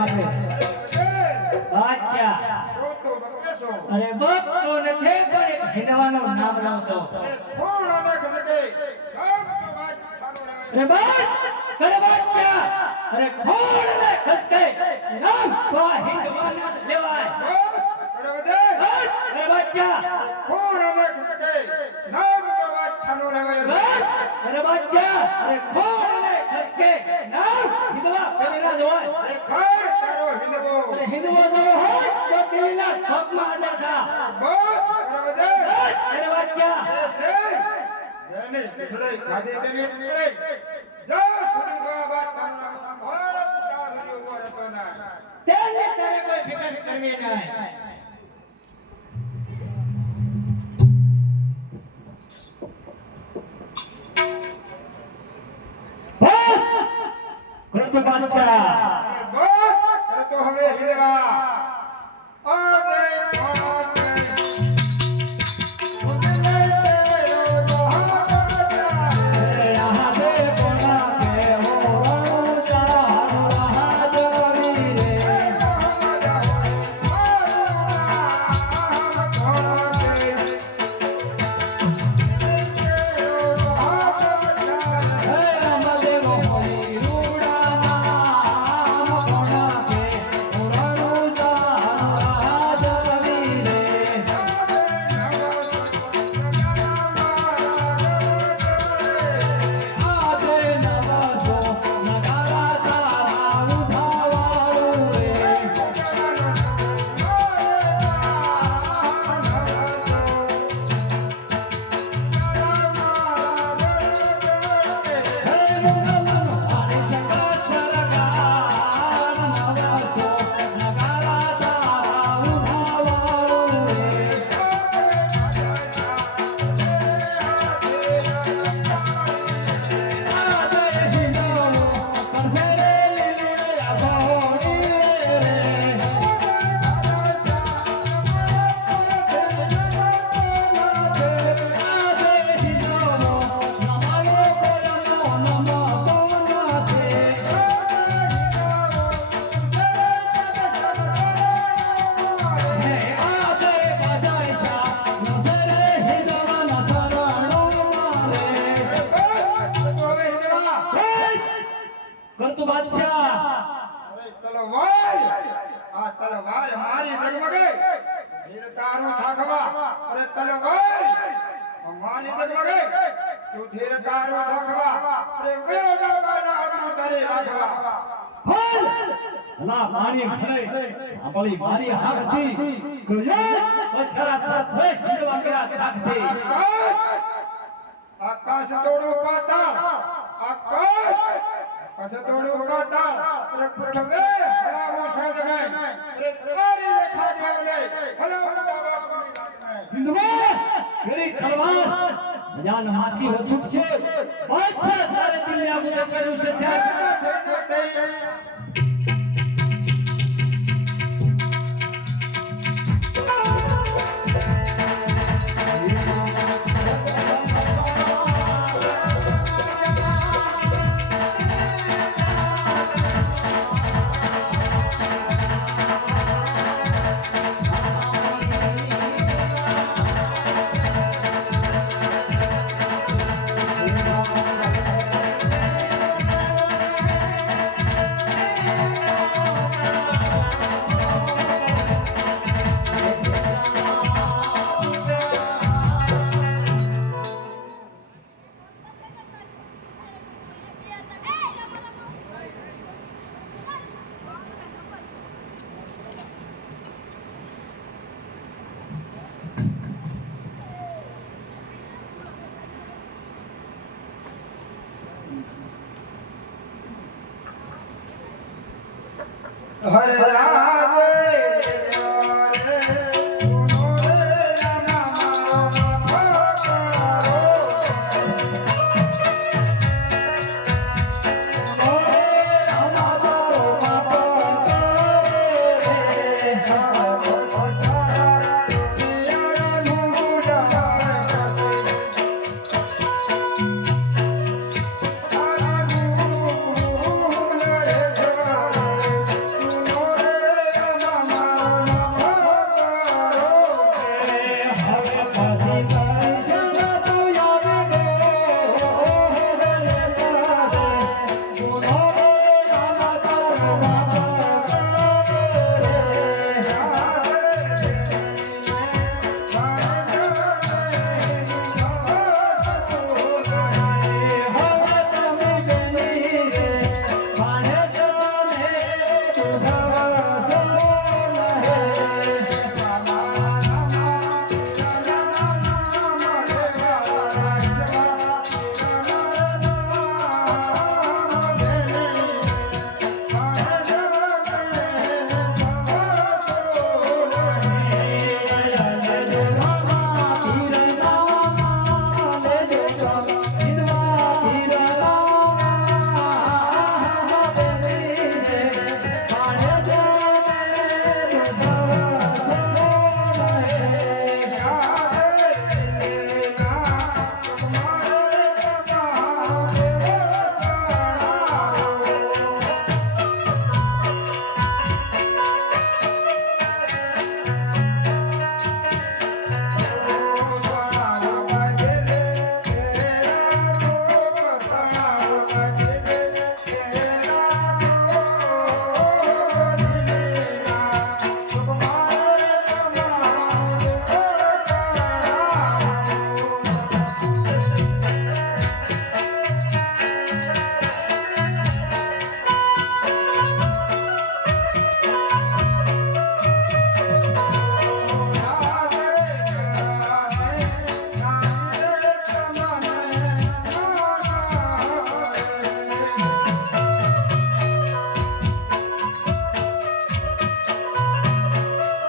માટે અચ્છા. અરે બક્કો નથી પણ ભેદવાનો નામ લાવશો. અરે બસ અરે બચ્ચા અરે ખોડ ને ખસકે. નામ પા હિંદવાના લેવાય. અરે બચ્ચા ખોડ ને ખસકે નામ તો વાછાનો લેવાય અરે બચ્ચા અરે ખોડ ને ખસકે. નામ હિંદવા પેલા જોય અરે ખોડ ખર તારો હિંદવો અરે હિંદવો જો હોય તો પેલીના સ્વપ્નમાં હાજર થા બસ અરે વધે અરે બચ્ચા જેની પીછડે ગાદી તેની પીછડે જા સુધી તો આ વાત ચાલુ રહે ભારત ત્યાં સુધી ઉભો રહેતો ના તેને તારે કોઈ ફિકર કરવી નહીં કરતો તલવાર આ તલવાર મારી જગમગે વીર તારું થાકવા અરે તલવાર મારી જગમગે તું ધીર તારું થાકવા અરે વેગવાના આપણું તારે રાખવા હલ અલા મારી ભલે સાંભળી મારી હાથથી કયો પછરા તરફ હિંદવા કેરા તાકથી આકાશ આકાશ તોડું પાતાળ આકાશ આકાશ તોડું પાતાળ અરે પૃથ્વે હલાવું સજમે અરે તારી રેખા દેવલે હલાવું બાબા હિંદવા મેરી તલવાર ભજાન માથી વસુટ છે બાદશાહ તારે દિલ્યા મુજબ કર્યું છે ત્યાં 快点啊